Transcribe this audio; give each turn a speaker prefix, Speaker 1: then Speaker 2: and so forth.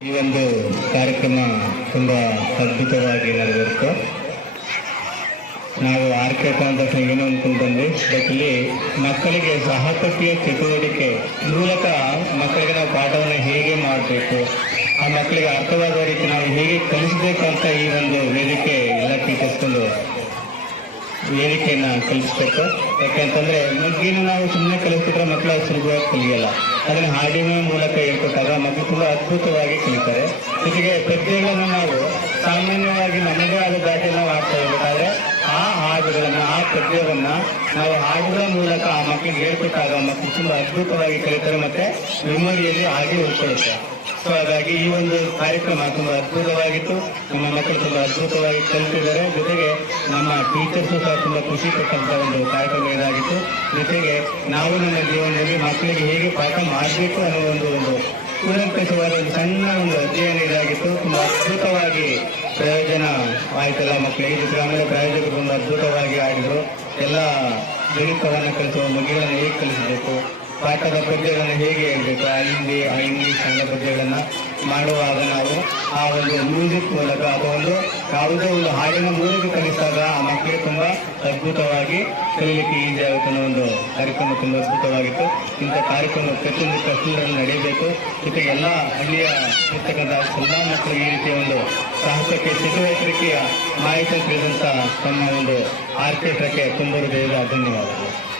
Speaker 1: ಈ ಒಂದು ಕಾರ್ಯಕ್ರಮ ತುಂಬಾ ಅದ್ಭುತವಾಗಿ ನಡೆದಿತ್ತು ನಾವು ಆರ್ಕೆಟ್ ಅಂತ ಏನು ಅನ್ಕೊಂಡ್ಬಂದ್ವಿ ಬಟ್ ಇಲ್ಲಿ ಮಕ್ಕಳಿಗೆ ಸಹಪಠ್ಯ ಚಟುವಟಿಕೆ ಮೂಲಕ ಮಕ್ಕಳಿಗೆ ನಾವು ಪಾಠವನ್ನು ಹೇಗೆ ಮಾಡಬೇಕು, ಆ ಮಕ್ಕಳಿಗೆ ಅರ್ಥವಾಗುವ ರೀತಿ ನಾವು ಹೇಗೆ ಕಲಿಸಬೇಕು ಅಂತ ಈ ಒಂದು ವೇದಿಕೆ ಎಲ್ಲ ಟೀಚರ್ಸ್ಗಳು ವೇದಿಕೆಯನ್ನ ಕಲಿಸ್ಬೇಕು. ಯಾಕೆಂತಂದ್ರೆ ಮಗ್ಗಿನ ನಾವು ಸುಮ್ಮನೆ ಕಲಿಸ್ಬಿಟ್ರೆ ಮಕ್ಕಳು ಸುಲಭವಾಗಿ ಕಲಿಯಲ್ಲ. ಅದನ್ನ ಹಾಡಿನ ಮೂಲಕ ಹೇಳ್ಕೊಟ್ಟಾಗ ಮಗು ತುಂಬ ಅದ್ಭುತವಾಗಿ ಕಲಿತಾರೆ. ಜೊತೆಗೆ ಪ್ರತಿಗಳನ್ನು ನಾವು ಸಾಮಾನ್ಯವಾಗಿ ನಮ್ಮದೇ ಆದ ದಾಟಿ ನಾವು ಆಡ್ತಾ ಇರ್ಬೇಕಾದ್ರೆ ಆ ಹಾಡುಗಳನ್ನು, ಆ ಪದ್ಯವನ್ನ ನಾವು ಹಾಡುಗಳ ಮೂಲಕ ಆ ಮಕ್ಕಳಿಗೆ ಹೇಳ್ಕೊಟ್ಟಾಗ ಮಕ್ಕಳು ತುಂಬ ಅದ್ಭುತವಾಗಿ ಕಲಿತಾರೆ ಮತ್ತೆ ಮೆಮೊರಿಯಲ್ಲಿ ಹಾಗೆ ಉಳ್ಕೊಳ್ಳುತ್ತೆ ಸೊ ಈ ಒಂದು ಕಾರ್ಯಕ್ರಮ ತುಂಬಾ ಅದ್ಭುತವಾಗಿತ್ತು. ನಮ್ಮ ಮಕ್ಕಳು ತುಂಬಾ ಅದ್ಭುತವಾಗಿ ಕಲಿತಿದ್ದಾರೆ. ಜೊತೆಗೆ ನಮ್ಮ ಟೀಚರ್ಸ್ ಸಹ ತುಂಬಾ ಖುಷಿ ಪಟ್ಟಂತ ಒಂದು ಕಾರ್ಯಕ್ರಮ ಇದಾಗಿತ್ತು. ಜೊತೆಗೆ ನಾವು ನಮ್ಮ ಜೀವನದಲ್ಲಿ ಮಕ್ಕಳಿಗೆ ಹೇಗೆ ಪಾಠ ಮಾಡಬೇಕು ಅನ್ನೋ ಒಂದು ಒಂದು ಕೂಲಂಕಷವಾದ ಒಂದು ಸಣ್ಣ ಒಂದು ಅಧ್ಯಯನ ಇದಾಗಿತ್ತು. ತುಂಬಾ ಅದ್ಭುತವಾಗಿ ಪ್ರಯೋಜನ ಆಯ್ತಲ್ಲ ಮಕ್ಕಳಿಗೆ. ಜೊತೆಗೆ ಆಮೇಲೆ ಪ್ರಾಯೋಜಕರು ತುಂಬಾ ಅದ್ಭುತವಾಗಿ ಆಡಿದ್ರು. ಎಲ್ಲ ಗಣಿತವನ್ನು ಕಲಿಸುವ ಮಗುಗಳನ್ನು ಹೇಗೆ ಕಲಿಸಬೇಕು? ಪಾಠದ ಪದ್ಯಗಳನ್ನು ಹೇಗೆ ಹೇಳಬೇಕು ಆ ಹಿಂದಿ, ಆ, ಇಂಗ್ಲಿಷ್ ಪದ್ಯಗಳನ್ನು ಮಾಡುವಾಗ ನಾವು ಆ ಒಂದು ಮ್ಯೂಸಿಕ್ ಮೂಲಕ ಅಥವಾ ಒಂದು ಯಾವುದೇ ಒಂದು ಹಾಡಿನ ಮೂಲಕ ಕಲಿಸಿದಾಗ ಆ ಮಕ್ಕಳಿಗೆ ತುಂಬ ಅದ್ಭುತವಾಗಿ ಕಲೀಲಿಕ್ಕೆ ಈಸಿ ಆಗುತ್ತೆ ಅನ್ನೋ ಒಂದು ಕಾರ್ಯಕ್ರಮ ತುಂಬ ಅದ್ಭುತವಾಗಿತ್ತು. ಇಂಥ ಕಾರ್ಯಕ್ರಮ ಪ್ರತಿಯೊಂದು ಕಷ್ಟದಲ್ಲಿ ನಡೆಯಬೇಕು. ಜೊತೆ ಎಲ್ಲ ಹಳ್ಳಿಯ ಇರ್ತಕ್ಕಂಥ ಎಲ್ಲ ಈ ರೀತಿಯ ಒಂದು ಸಾಹಸಕ್ಕೆ ಚಟುವಟಿಕೆಯ ಮಾಹಿತಿ ತಿಳಿದಂಥ ತಮ್ಮ ಒಂದು ಆರ್ಕೆಸ್ಟ್ರಾಕ್ಕೆ ತುಂಬ ಹೃದಯದ ಧನ್ಯವಾದಗಳು.